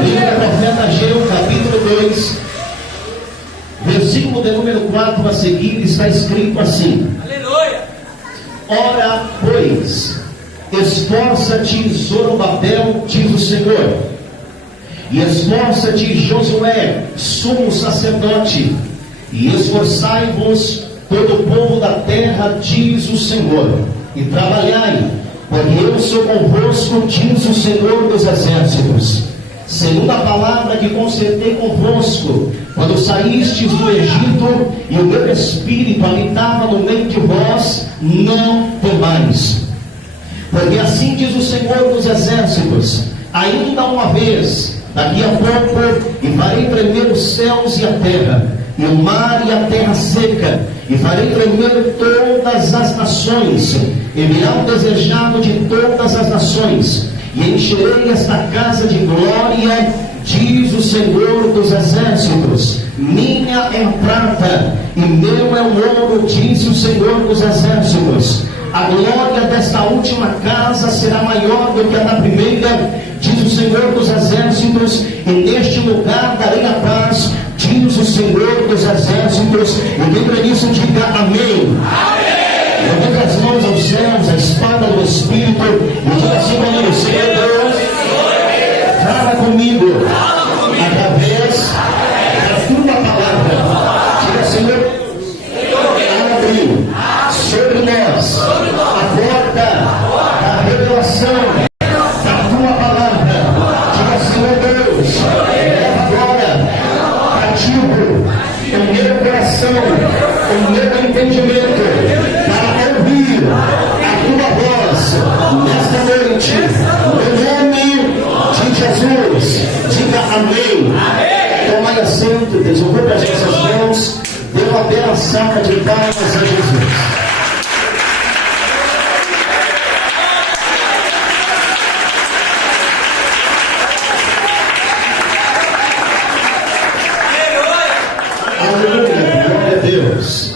Livro do profeta Ageu, capítulo 2, versículo de número 4 a seguir, está escrito assim: Aleluia! Ora, pois, esforça-te, Zorobabel, diz o Senhor, e esforça-te, Josué, sumo sacerdote, e esforçai-vos, todo o povo da terra, diz o Senhor, e trabalhai, porque eu sou convosco, diz o Senhor dos exércitos. Segundo a palavra que concertei convosco, quando saístes do Egito, e o meu espírito habitava no meio de vós, não temais. Porque assim diz o Senhor dos exércitos: ainda uma vez, daqui a pouco, e farei tremer os céus e a terra, e o mar e a terra seca, e farei tremer todas as nações, e virá o desejado de todas as nações, e encherei esta casa de glória, diz o Senhor dos exércitos. Minha é a prata, e meu é o ouro, diz o Senhor dos exércitos. A glória desta última casa será maior do que a da primeira, diz o Senhor dos exércitos, e neste lugar darei a paz, diz o Senhor dos exércitos. E dentro disso diga amém. Levanta as mãos aos céus, a espada do Espírito, e diga assim comigo: Senhor Deus, fala comigo, através da tua palavra. Diga, Senhor, abre sobre nós a porta da revelação da tua palavra. Diga, Senhor Deus, leva agora cativo o meu coração, o meu entendimento, para ouvir a tua voz nesta noite, no nome de Jesus. Diga amém. Tomai assento, desenvolva as vossas mãos, dê uma bela salva de palmas a Jesus. Aleluia, glória a Deus,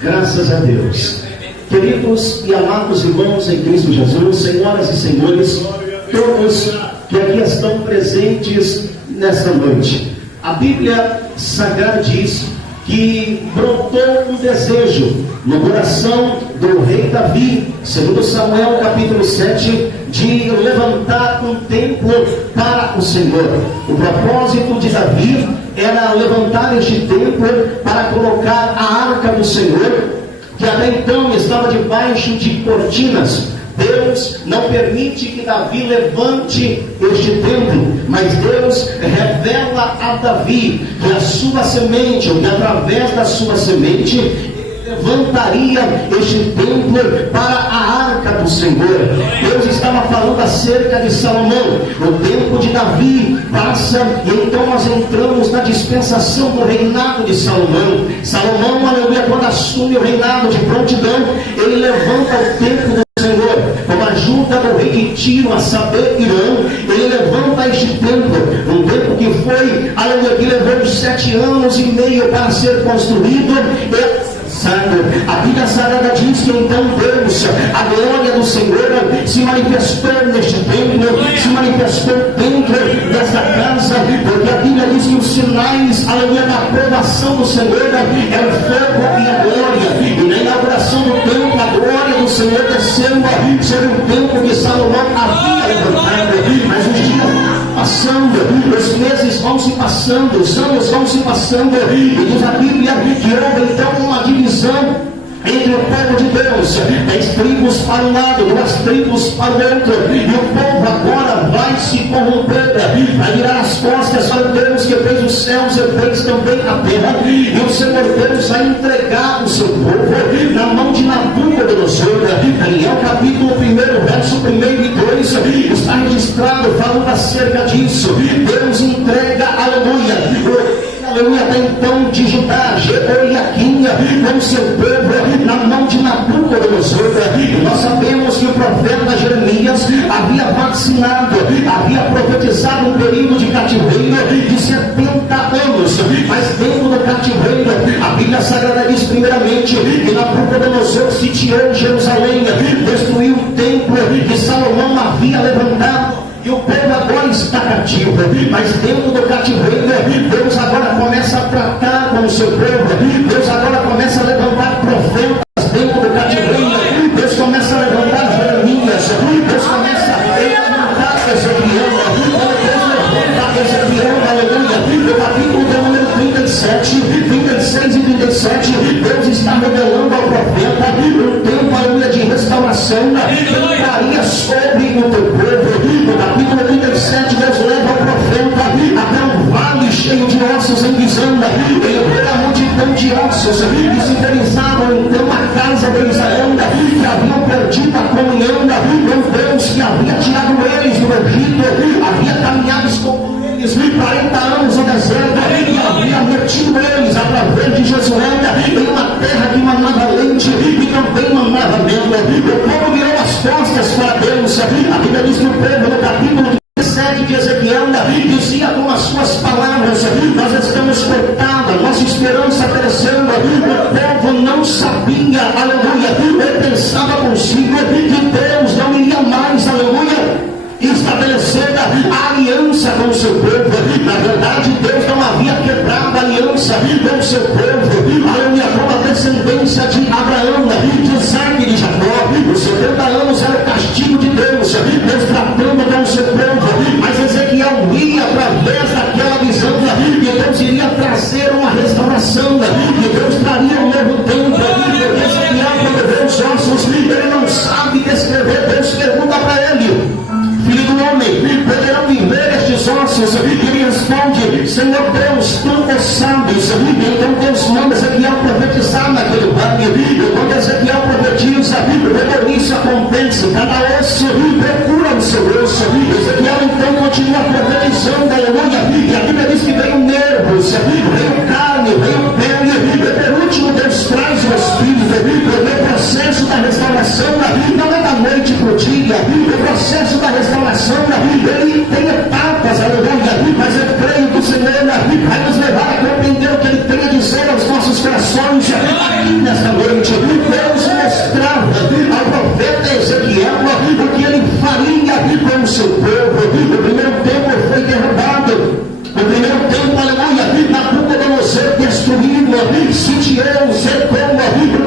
graças a Deus. Queridos e amados irmãos em Cristo Jesus, senhoras e senhores, todos que aqui estão presentes nesta noite, a Bíblia Sagrada diz que brotou um desejo no coração do rei Davi, segundo Samuel capítulo 7, de levantar um templo para o Senhor. O propósito de Davi era levantar este templo para colocar a arca do Senhor, que até então estava debaixo de cortinas. Deus não permite que Davi levante este templo, mas Deus revela a Davi que a sua semente, ou que através da sua semente, levantaria este templo para a arca do Senhor. Deus estava falando acerca de Salomão. O tempo de Davi passa, e então nós entramos na dispensação do reinado de Salomão. Salomão, aleluia, quando assume o reinado de prontidão, ele levanta o templo do Senhor, com a ajuda do rei de Tiro, a saber, Irão. Ele levanta este templo, um templo que foi, aleluia, que levou 7 anos e meio para ser construído. A Bíblia Sagrada diz que então Deus, a glória do Senhor, se manifestou neste templo, se manifestou dentro desta casa, porque a Bíblia diz que os sinais, aleluia, da aprovação do Senhor é o fogo e a glória. E na inauguração do templo, a glória do Senhor descendo sobre o templo que Salomão havia levantado. Mas os dias passando, os meses vão se passando, os anos vão se passando, e diz a Bíblia que houve então uma divisão entre o povo de Deus, 10 tribos para um lado, 2 tribos para o outro, e o povo agora vai se corromper, vai virar as costas para o Deus que fez os céus e fez também a terra, e o Senhor Deus vai entregar o seu povo na mão de Nabucodonosor. Daniel capítulo 1, verso 1 e 2, está registrado falando acerca disso. Deus entrega, aleluia, até então de Judá, Jeoiaquim, com seu povo na mão de Nabucodonosor. E nós sabemos que o profeta Jeremias havia vacinado, havia profetizado um período de cativeiro de 70 anos, mas dentro do cativeiro, a Bíblia Sagrada diz primeiramente que Nabucodonosor sitiou Jerusalém, destruiu o templo que Salomão havia levantado. e o povo agora está cativo, mas dentro do cativeiro, Deus agora começa a tratar com o seu povo, Deus agora começa a levantar profetas dentro do cativeiro, Deus começa a levantar Jeremias, Deus começa a levantar Ezequiel, aleluia. No capítulo de número 37, 36 e 37, Deus está revelando ao profeta um tempo, aleluia, de restauração que traria sobre o teu povo. No capítulo 37, Deus leva o profeta até um vale cheio de ossos em Pisanda. Ele vê a multidão de ossos que simbolizavam então a casa de Israel, que haviam perdido a comunhão com Deus, que havia tirado eles do Egito, havia caminhado com 40 anos no deserto, e havia metido eles através de Josué em uma terra que manava leite e também manava mel. O povo virou as costas para Deus. A Bíblia diz que o povo, no capítulo 17 de Ezequiel, dizia com as suas palavras: nós estamos cortados, nossa esperança perecendo. O povo não sabia, aleluia, ele pensava consigo que Deus não iria mais, aleluia, estabelecendo a aliança com o seu povo. Na verdade, Deus não havia quebrado a aliança com o seu povo, aleluia, com a descendência de Abraão, de Isaac e de Jacó. Os 70 anos era o castigo de Deus, Deus tratando com o seu povo, mas Ezequiel via através daquela visão que Deus iria trazer uma restauração, que Deus traria um novo tempo. Porque Ezequiel, quando vê os ossos, ele não sabe descrever. Deus pergunta para ele: filho do homem, poderão viver estes ossos? E ele responde: Senhor Deus, tu o sabes. Então Deus manda Ezequiel profetizar naquele vale. E quando Ezequiel profetiza, o isso acontece. Cada osso procura o seu osso. Ezequiel então continua profetizando, aleluia. E a Bíblia diz que veio nervos, veio carne, veio pele. E por último Deus traz o Espírito. Porque o processo da restauração não é da noite para o dia. O processo da restauração, ele tem etapas, aleluia, mas eu creio que o Senhor vai nos levar a compreender o que ele tem a dizer aos nossos corações aqui nesta noite. Deus mostrava ao profeta Ezequiel o que ele faria com o seu povo. O primeiro templo foi derrubado, o primeiro templo, aleluia, Nabucodonosor destruído, sitiou, secou o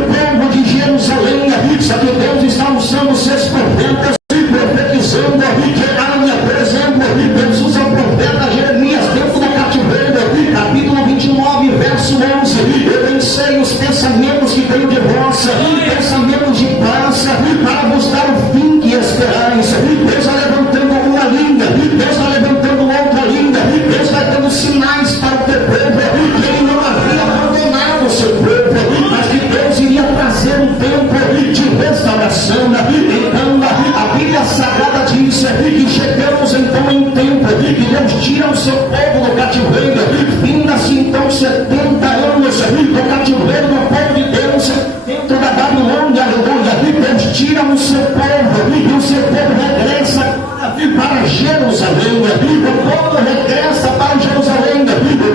povo de Jerusalém. Só que Deus está usando os seus profetas, profetizando que, aleluia, por exemplo, Deus usa o profeta Jeremias dentro do cativeiro, capítulo 29, verso 11: eu pensei os pensamentos que tenho de vós, pensamentos de paz, para vos dar o fim que esperais. Deus está levantando uma linha, Deus está levantando outra linha, Deus vai dando sinais para o teu povo, que ele não havia abandonado o seu povo, mas que Deus iria trazer um tempo de restauração. Então a Bíblia Sagrada diz que chegamos então em tempo que Deus tira o seu povo do cativeiro. Finda-se então 70 anos do cativeiro do povo de Deus dentro da Babilônia, aleluia. Deus tira o seu povo e o seu povo regressa para Jerusalém. O povo regressa para Jerusalém. O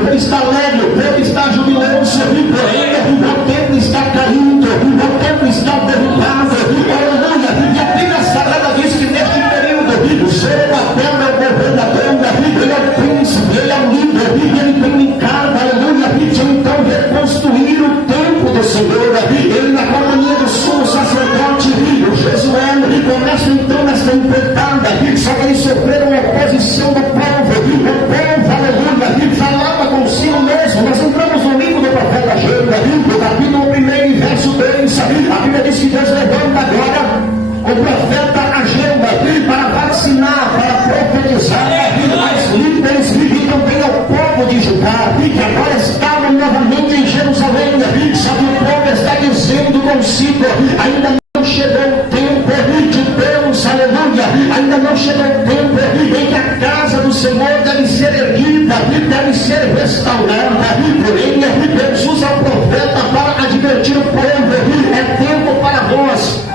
povo está alegre, o povo está jubiloso, porém o templo está caído, o templo está derrubado, aleluia. E a Bíblia Sagrada diz que neste período o Zorobabel é o governador, ele é o príncipe, ele é o líder, e ele tem um encargo, aleluia, de então reconstruir o templo do Senhor. Ele, na companhia do sumo sacerdote, o Josué, começa então nessa empreitada. Só que eles sofreram a oposição do povo. O povo, aleluia, falava consigo mesmo. Nós entramos no livro do profeta Ageu, no capítulo 1, verso 2. A Bíblia diz que Deus levanta agora o profeta Ageu para vacinar, para profetizar aos líderes e também ao povo de Judá, que agora estavam novamente em Jerusalém. Só que o povo está dizendo consigo: ainda não chegou o tempo de Deus, aleluia, ainda não chegou o tempo em que a casa do Senhor deve ser erguida, deve ser restaurada. Porém, Deus usa o profeta para advertir o povo: é tempo para vós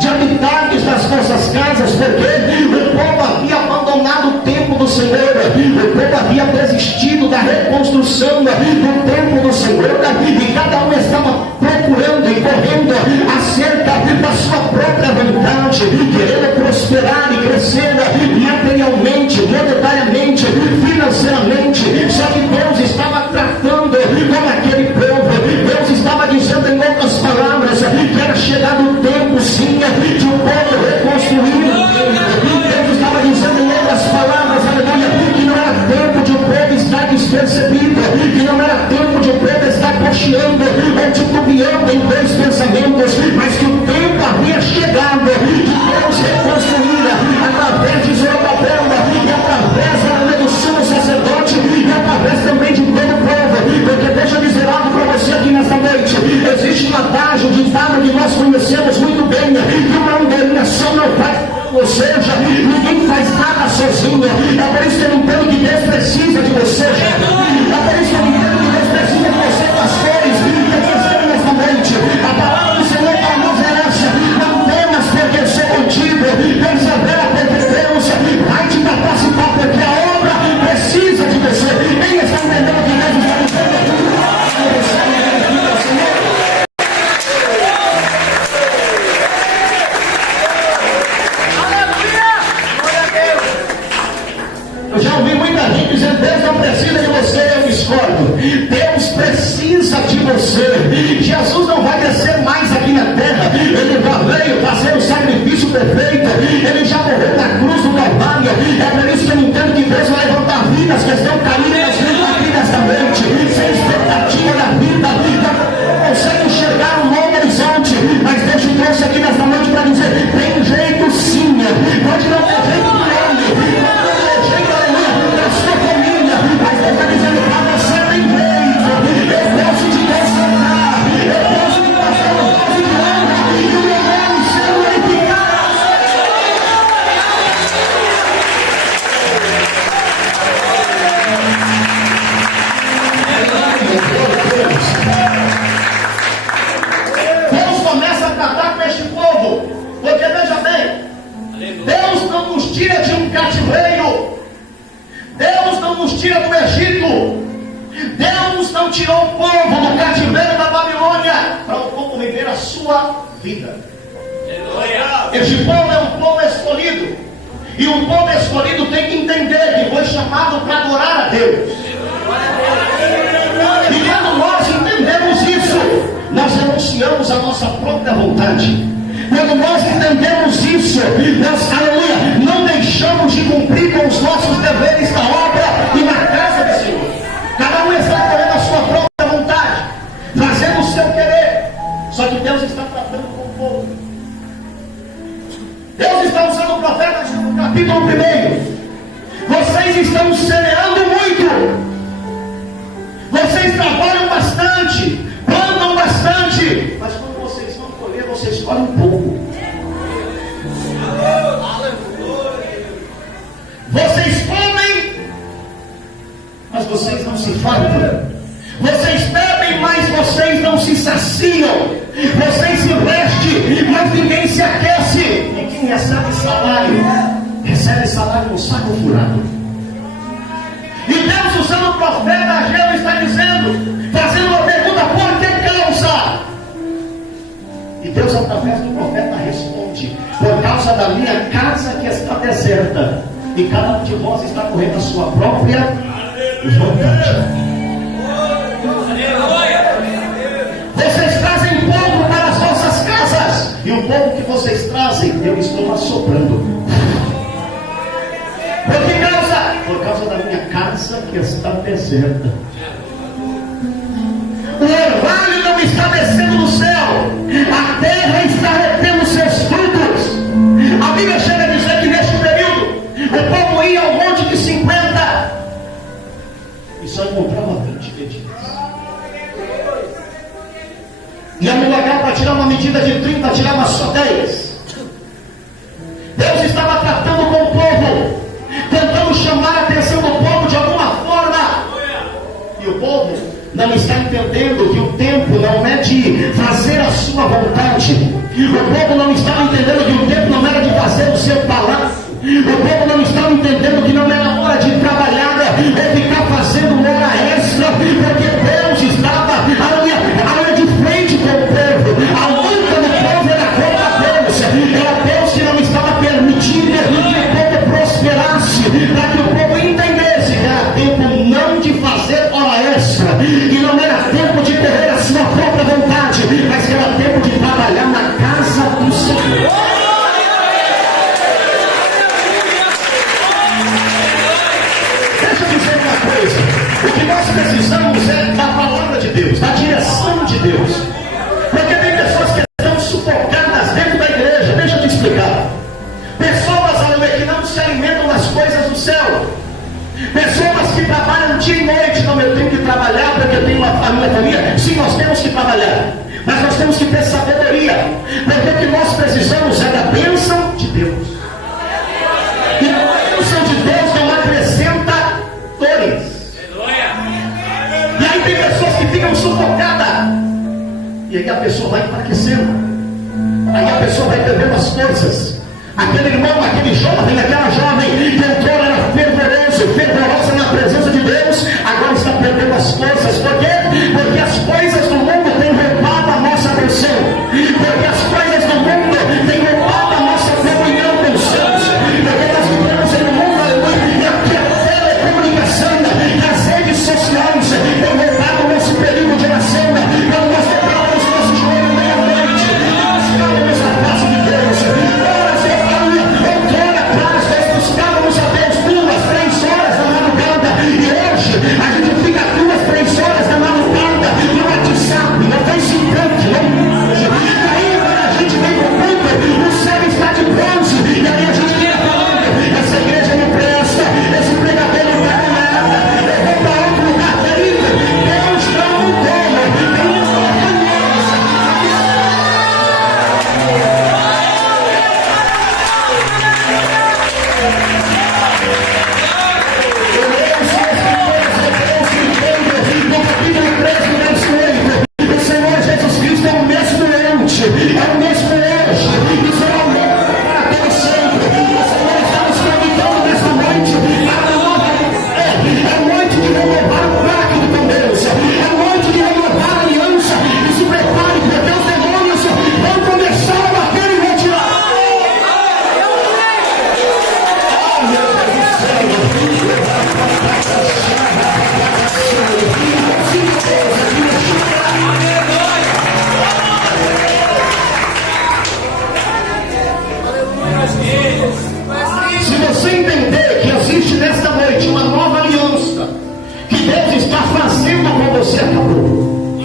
de habitardes nas vossas casas, porque o povo havia abandonado o templo do Senhor, o povo havia desistido da reconstrução do templo do Senhor, e cada um estava procurando e correndo acerca da sua própria vontade, querendo prosperar e crescer materialmente, dizendo: Deus não precisa de você. Eu discordo. Deus precisa de você. Jesus não vai descer mais aqui na terra. Ele já veio fazer o sacrifício perfeito. Ele já morreu na cruz do Calvário. É por isso que eu entendo que Deus vai levantar vidas que estão caídas aqui nesta noite, sem expectativa da vida, não consegue enxergar um novo horizonte. Mas Deus te trouxe aqui nesta noite para dizer: tem jeito sim. Pode não ter jeito do homem, pode não ter jeito, aleluia, da sua família, mas Deus está dizendo: para você tem jeito. Eu posso te consertar, eu posso te passar um posse de honra, e o meu nome será glorificado. Deus começa a tratar com este povo, porque veja bem, Deus não nos tira de um cativeiro, Deus não nos tira do Egito, Deus não tirou o povo do cativeiro da Babilônia para o povo viver a sua vida. Este povo é um povo escolhido, e um povo escolhido tem que entender que foi chamado para adorar a Deus. E quando nós entendemos isso, nós renunciamos à nossa própria vontade. Quando nós entendemos isso, nós, aleluia, não deixamos de cumprir com os nossos deveres na obra e na casa do Senhor. Cada um está correndo a sua própria vontade, fazendo o seu querer. Só que Deus está tratando com o povo. Deus está usando o profeta no capítulo 1. Vocês estão semeando muito. Vocês trabalham bastante, plantam bastante, mas quando vocês vão colher, vocês colhem um pouco. Vocês comem, mas vocês não se fartam. Vocês bebem, mas vocês não se saciam. Vocês se vestem, mas ninguém se aquece. E quem recebe salário no saco furado. E Deus, usando o profeta Ageu, está dizendo, fazendo uma pergunta: por que causa? E Deus, através do profeta, responde: por causa da minha casa que está deserta, e cada um de vós está correndo a sua própria vontade. Vocês trazem povo para as vossas casas, e o povo que vocês trazem, eu estou assoprando. Por que causa? Por causa da minha casa que está deserta. O orvalho não está descendo do céu, a terra está retendo seus frutos. A Bíblia chega a dizer que neste período o povo ia ao monte de 50 e só encontrava 20 medidas. Ia no lugar para tirar uma medida de 30, tirava só 10. Deus estava tratando com o povo, tentando chamar a atenção do povo de alguma forma. E o povo não está entendendo que o tempo não é de fazer a sua vontade. O povo não estava entendendo que o tempo não era de fazer o seu palácio. O povo não estava entendendo que não era hora de trabalhar ou ficar fazendo hora extra, porque Deus estava de frente com o povo. A luta do povo era contra Deus. Era Deus que não estava permitindo que o povo prosperasse, para que o povo entendesse que era tempo não de fazer hora extra, e não era tempo de correr a sua própria vontade, mas que era tempo de trabalhar na casa do Senhor. Deixa eu dizer uma coisa: o que nós precisamos é da palavra de Deus, da direção de Deus, porque tem pessoas que estão sufocadas dentro da igreja. Deixa eu te explicar. Pessoas, que não se alimentam das coisas do céu. Pessoas que trabalham dia e noite. Não, eu tenho que trabalhar porque eu tenho a minha família. Sim, nós temos que trabalhar, mas nós temos que ter sabedoria, porque o que nós precisamos é da bênção de Deus. E a bênção de Deus não acrescenta dores. E aí tem pessoas que ficam sufocadas, e aí a pessoa vai enfraquecendo, aí a pessoa vai perdendo as forças. Aquele irmão, aquele jovem, aquela jovem que outrora era fervorosa na presença de Deus, agora está perdendo as forças. Por quê? Porque as coisas do mundo têm roubado a nossa atenção, porque as coisas do mundo têm roubado a nossa comunhão com os céus, porque nós vivemos em um mundo, aleluia, e aqui a telecomunicação você acabou.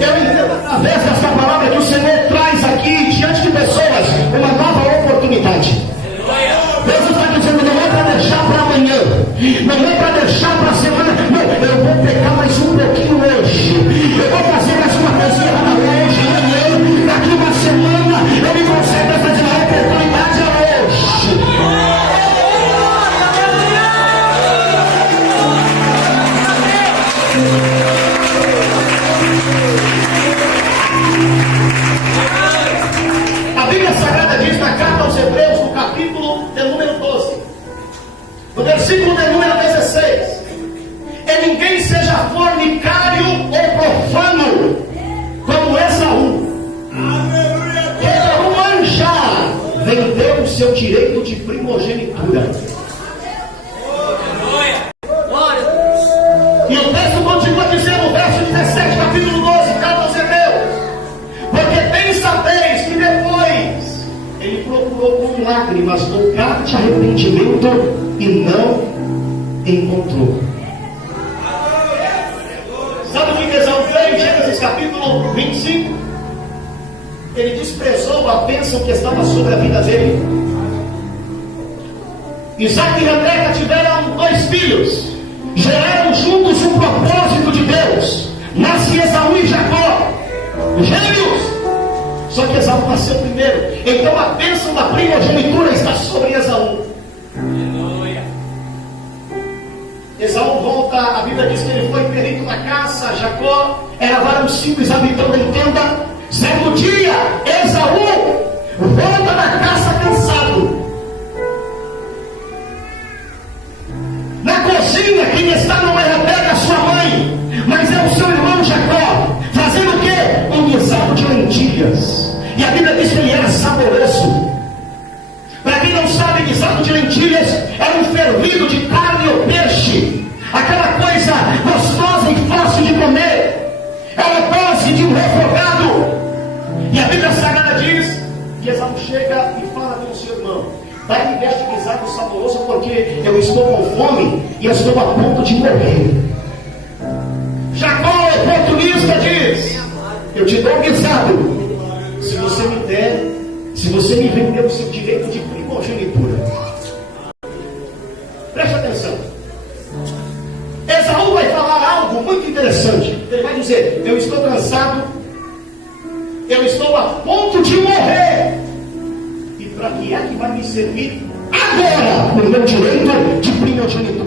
Eu entendo através dessa palavra que o Senhor traz aqui diante de pessoas uma nova oportunidade. Deus está dizendo, não é para deixar para amanhã, não é para deixar para a semana, não, eu vou pecar mais um pouquinho hoje, eu vou fazer mais uma coisinha hoje, amanhã, daqui uma semana, eu me concentro essa oportunidade hoje. A Bíblia Sagrada diz na carta aos Hebreus, no capítulo de número 12, no versículo de número 16: e ninguém seja fornicário ou profano, como Esaú. Esaú anja vendeu o seu direito de primogenitura. E o texto continua dizendo, verso 17, capítulo 12, carta aos Hebreus: porque bem sabeis que depois ele procurou com lágrimas lugar de arrependimento e não encontrou. Sabe o que Esaú fez em Gênesis capítulo 25? Ele desprezou a bênção que estava sobre a vida dele. Isaac e Rebeca tiveram 2 filhos, geraram juntos um propósito de Deus. Nasce Esaú e Jacó, gêmeos. Só que Esaú nasceu primeiro, então a bênção da primogenitura está sobre Esaú. Esaú volta, a Bíblia diz que ele foi perito na caça. Jacó era varão simples, habitando em tenda. Certo dia, Esaú volta da caça cansado. Na cozinha, quem está não é Rebeca, sua mãe, mas é o seu irmão Jacó, fazendo o quê? Um guisado de lentilhas. E a Bíblia diz que ele era saboroso. Para quem não sabe, guisado de lentilhas era um fervido de carne ou peixe, aquela coisa gostosa e fácil de comer. Era base de um refogado. E a Bíblia Sagrada diz que Esaú chega e fala com o seu irmão: dá-me deste guisado saboroso, porque eu estou com fome e estou a ponto de morrer. Jacó, oportunista, diz: eu te dou um guisado se você me der, se você me vender o seu direito de primogenitura. Preste atenção. Esaú vai falar algo muito interessante. Ele vai dizer: eu estou cansado, eu estou a ponto de morrer, e para que é que vai me servir agora o meu direito de primogenitura?